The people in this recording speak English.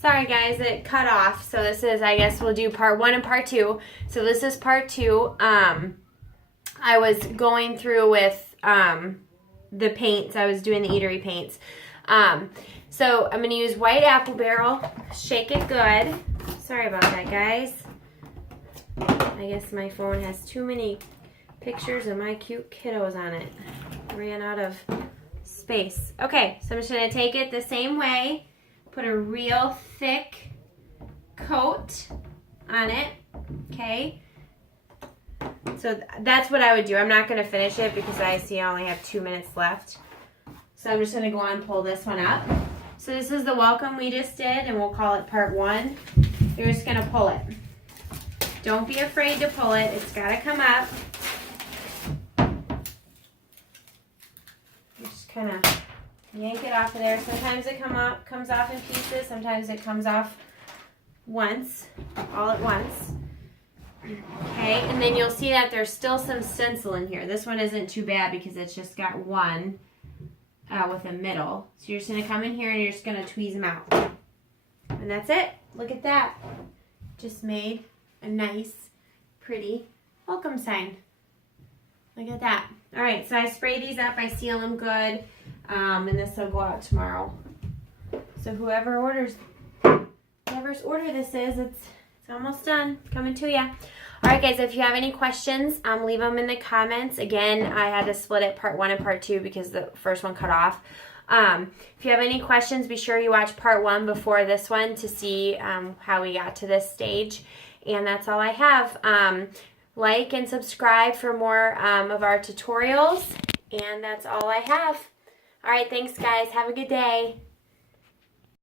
Sorry guys, it cut off. So this is, I guess we'll do part 1 and part 2. So this is part 2. I was going through with the paints. I was doing the eatery paints. So I'm going to use white apple barrel. Shake it good. Sorry about that, guys. I guess my phone has too many pictures of my cute kiddos on it. Ran out of space. Okay, so I'm just going to take it the same way. Put a real thick coat on it. Okay. So that's what I would do. I'm not going to finish it because I see I only have 2 minutes left. So I'm just going to go on and pull this one up. So this is the welcome we just did, and we'll call it part 1. You're just going to pull it. Don't be afraid to pull it. It's got to come up. Just kind of yank it off of there. Sometimes it comes off in pieces. Sometimes it comes off once, all at once. Okay, and then you'll see that there's still some stencil in here. This one isn't too bad because it's just got one with a middle. So you're just going to come in here and you're just going to tweeze them out. And that's it. Look at that. Just made a nice, pretty welcome sign. Look at that. All right, so I spray these up. I seal them good. And this will go out tomorrow. So whoever's order this is, it's almost done. Coming to you. All right, guys, if you have any questions, leave them in the comments. Again, I had to split it part 1 and part 2 because the first one cut off. If you have any questions, be sure you watch part 1 before this one to see how we got to this stage. And that's all I have. Like and subscribe for more of our tutorials. And that's all I have. All right, thanks, guys. Have a good day.